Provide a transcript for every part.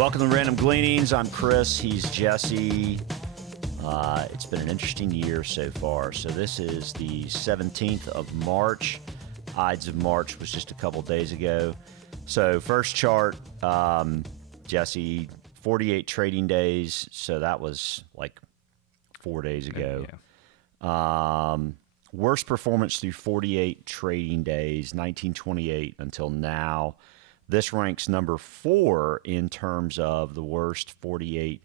Welcome to Random Gleanings. I'm Chris. He's Jesse. It's been an interesting year so far. So this is the 17th of March. Ides of March was just a couple days ago. So first chart, Jesse, 48 trading days. So that was like 4 days ago. Yeah. Worst performance through 48 trading days, 1928 until now. This ranks number 4 in terms of the worst 48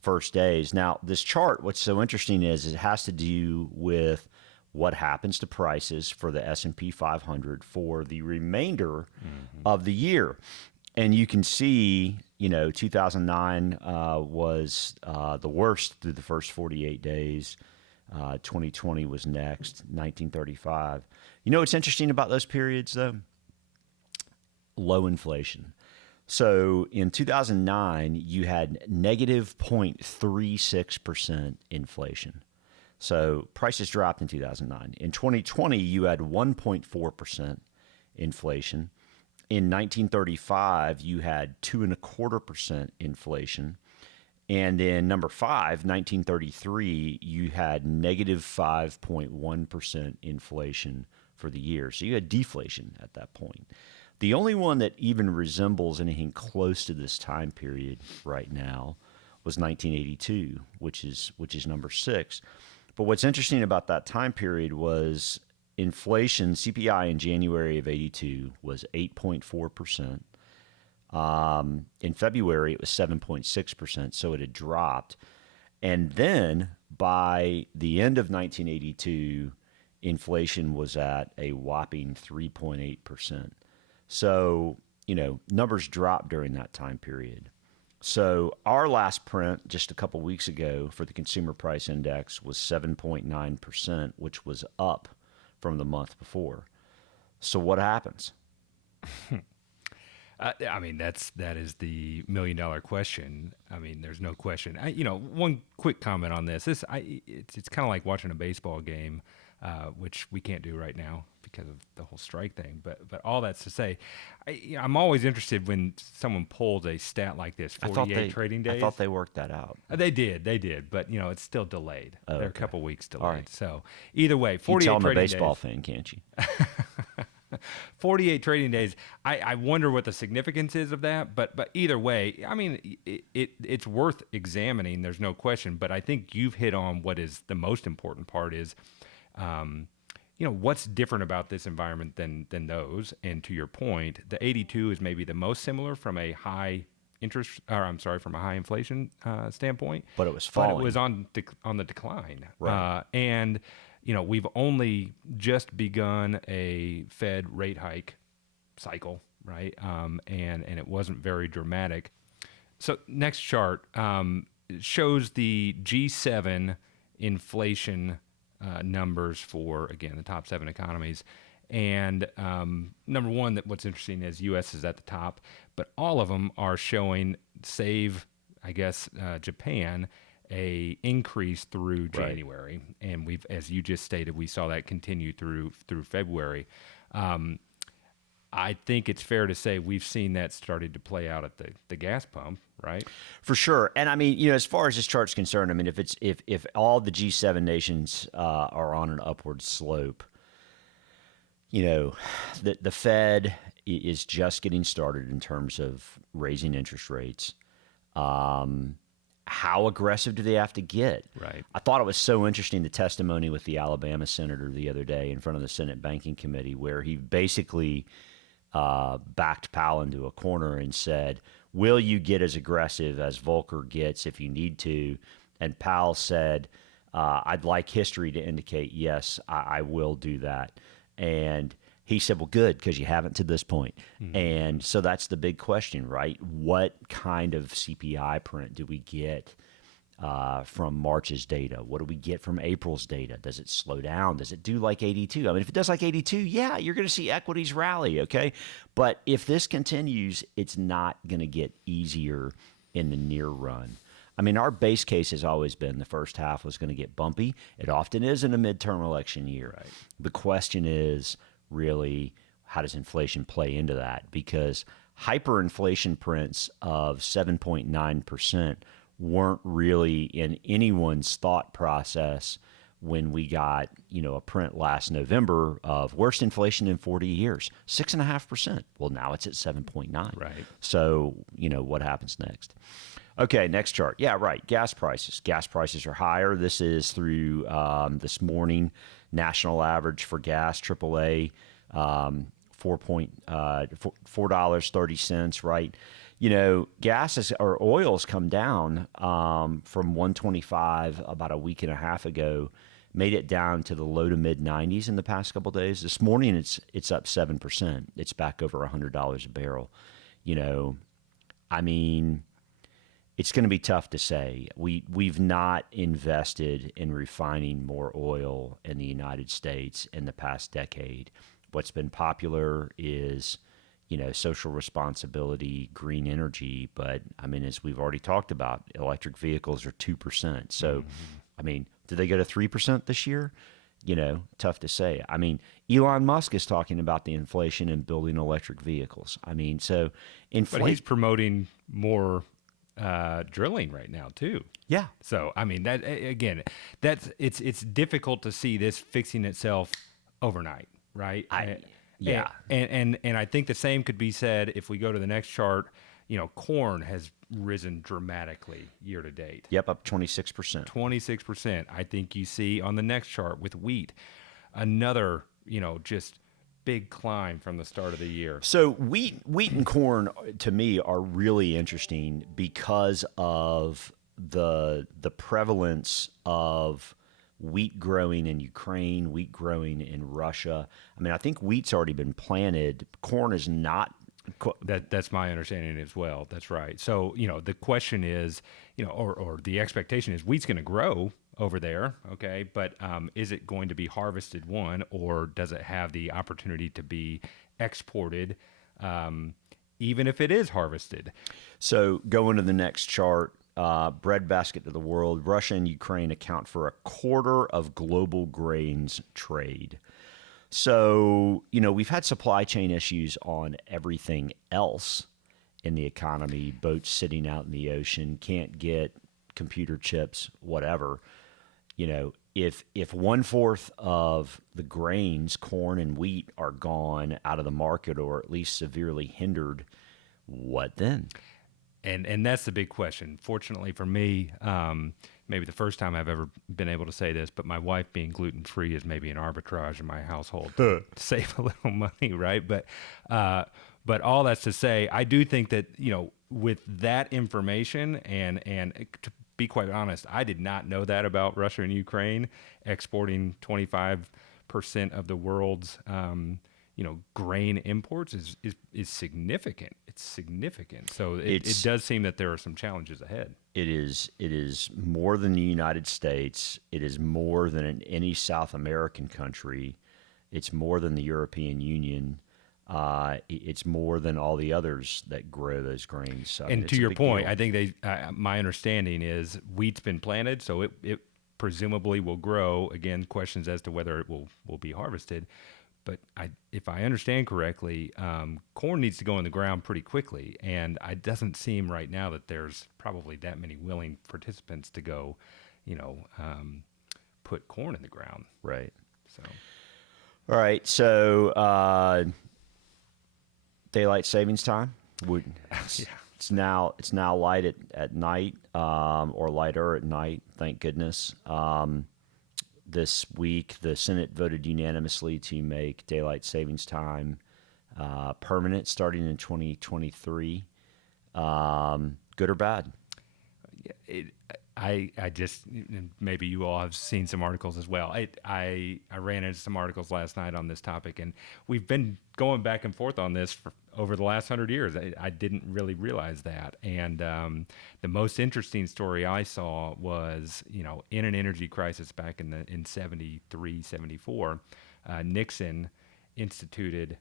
first days. Now, this chart, what's so interesting is it has to do with what happens to prices for the S&P 500 for the remainder of the year. And you can see, 2009 was the worst through the first 48 days. 2020 was next, 1935. You know what's interesting about those periods, though? Low inflation. So in 2009, you had negative 0.36% inflation. So prices dropped in 2009. In 2020, you had 1.4% inflation. In 1935, you had 2.25% inflation. And in number 5, 1933, you had negative 5.1% inflation for the year. So you had deflation at that point. The only one that even resembles anything close to this time period right now was 1982, which is number 6. But what's interesting about that time period was inflation, CPI in January of 82 was 8.4%. In February, it was 7.6%, so it had dropped. And then by the end of 1982, inflation was at a whopping 3.8%. So, numbers dropped during that time period. So our last print just a couple weeks ago for the Consumer Price Index was 7.9%, which was up from the month before. So what happens? That is the $1 million question. I mean, there's no question. One quick comment on this. It's kind of like watching a baseball game, which we can't do right now because of the whole strike thing. But all that's to say, I'm always interested when someone pulls a stat like this. 48 trading days. I thought they worked that out. They did, but it's still delayed. Oh, They're a okay. couple weeks delayed. All right. So either way, 48 you tell trading days. I'm a baseball fan, can't you? 48 trading days. I wonder what the significance is of that, but either way, I mean, it's worth examining. There's no question. But I think you've hit on what is the most important part is, what's different about this environment than those. And to your point, the 82 is maybe the most similar from a high from a high inflation standpoint. But it was falling. But it was on the decline. Right. And we've only just begun a Fed rate hike cycle, right? And it wasn't very dramatic. So next chart shows the G7 inflation numbers for, again, the top 7 economies. And number one, what's interesting is U.S. is at the top, but all of them are showing, save, I guess, Japan, a increase through January. Right. And we've, as you just stated, we saw that continue through February. I think it's fair to say we've seen that started to play out at the gas pump, right? For sure. And I mean, as far as this chart's concerned, I mean, if all the G7 nations are on an upward slope, the Fed is just getting started in terms of raising interest rates. How aggressive do they have to get? Right. I thought it was so interesting, the testimony with the Alabama senator the other day in front of the Senate Banking Committee, where he basically backed Powell into a corner and said, will you get as aggressive as Volcker gets if you need to? And Powell said, I'd like history to indicate, yes, I will do that. And he said, well, good, because you haven't to this point. Mm-hmm. And so that's the big question, right? What kind of CPI print do we get from March's data? What do we get from April's data? Does it slow down? Does it do like 82? I mean, if it does like 82, yeah, you're going to see equities rally, okay? But if this continues, it's not going to get easier in the near run. I mean, our base case has always been the first half was going to get bumpy. It often is in a midterm election year. Right. The question is really, how does inflation play into that? Because hyperinflation prints of 7.9% weren't really in anyone's thought process when we got, a print last November of worst inflation in 40 years, 6.5%. Well, now it's at 7.9. Right. So, what happens next? Okay, next chart. Yeah, right. Gas prices. Gas prices are higher. This is through this morning national average for gas, AAA, $4.30. Right. Or oil's come down from 125 about a week and a half ago, made it down to the low to mid 90s in the past couple of days. This morning it's up 7%. It's back over $100 a barrel. I mean, it's going to be tough to say. We've not invested in refining more oil in the United States in the past decade. What's been popular is, social responsibility, green energy. But I mean, as we've already talked about, electric vehicles are 2%. So, I mean, did they go to 3% this year? Tough to say. I mean, Elon Musk is talking about the inflation in building electric vehicles. I mean, so But he's promoting more drilling right now too. Yeah. So I mean that again, it's difficult to see this fixing itself overnight, right? Yeah. And I think the same could be said if we go to the next chart. Corn has risen dramatically year to date. Yep, up 26%. 26%. I think you see on the next chart with wheat, another, just big climb from the start of the year. So wheat and corn to me are really interesting because of the prevalence of wheat growing in Ukraine, wheat growing in Russia. I mean, I think wheat's already been planted. Corn is not. That's my understanding as well. That's right. So, the question is, or the expectation is wheat's going to grow over there. Okay. But is it going to be harvested or does it have the opportunity to be exported, even if it is harvested? So going to the next chart, breadbasket of the world, Russia and Ukraine account for a quarter of global grains trade. So, we've had supply chain issues on everything else in the economy, boats sitting out in the ocean, can't get computer chips, whatever. If 1/4 of the grains, corn and wheat, are gone out of the market or at least severely hindered, what then? And that's the big question. Fortunately for me, maybe the first time I've ever been able to say this, but my wife being gluten-free is maybe an arbitrage in my household to save a little money, right? But all that's to say, I do think that, with that information and to be quite honest, I did not know that about Russia and Ukraine exporting 25% of the world's grain imports is significant. It's significant. So it does seem that there are some challenges ahead. It is more than the United States. It is more than in any South American country. It's more than the European Union. It's more than all the others that grow those grains. So, and to your point, deal. I think my understanding is wheat's been planted, so it presumably will grow. Again, questions as to whether it will be harvested. But if I understand correctly, corn needs to go in the ground pretty quickly, and it doesn't seem right now that there's probably that many willing participants to go, put corn in the ground. Right. So, all right. So daylight savings time. It's now light at night, or lighter at night. Thank goodness. This week, the Senate voted unanimously to make daylight savings time permanent starting in 2023. Good or bad? I just, maybe you all have seen some articles as well. I ran into some articles last night on this topic, and we've been going back and forth on this for over the last 100 years. I didn't really realize that. And the most interesting story I saw was, in an energy crisis back in 73, 74, Nixon instituted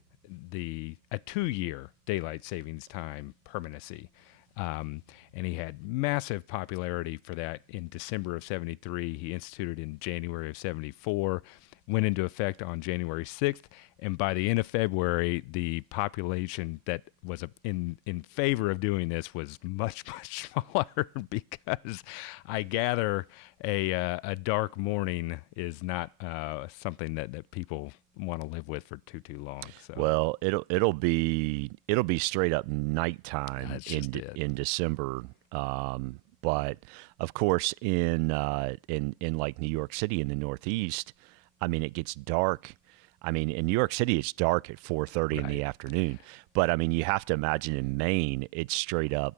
a 2-year daylight savings time permanency. And he had massive popularity for that in December of 73. He instituted in January of 74. went into effect on January 6th. And by the end of February, the population that was in favor of doing this was much, much smaller, because I gather a dark morning is not something that people want to live with for too long. So Well, it'll be straight up nighttime That's just it. in December. But of course, in like New York City in the Northeast, I mean, it gets dark. I mean, in New York City, it's dark at 4:30 in the afternoon. But I mean, you have to imagine in Maine, it's straight up,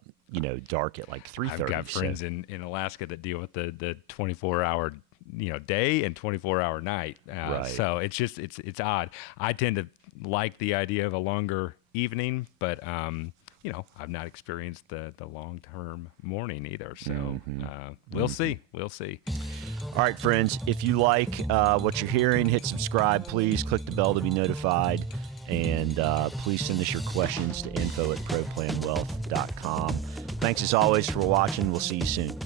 dark at like 3:30. I've got friends in Alaska that deal with the 24-hour day and 24-hour night. Right. So it's just it's odd. I tend to like the idea of a longer evening, but I've not experienced the long-term morning either. So we'll see. We'll see. All right, friends, if you like what you're hearing, hit subscribe, please. Click the bell to be notified. And please send us your questions to info@proplanwealth.com. Thanks as always for watching. We'll see you soon.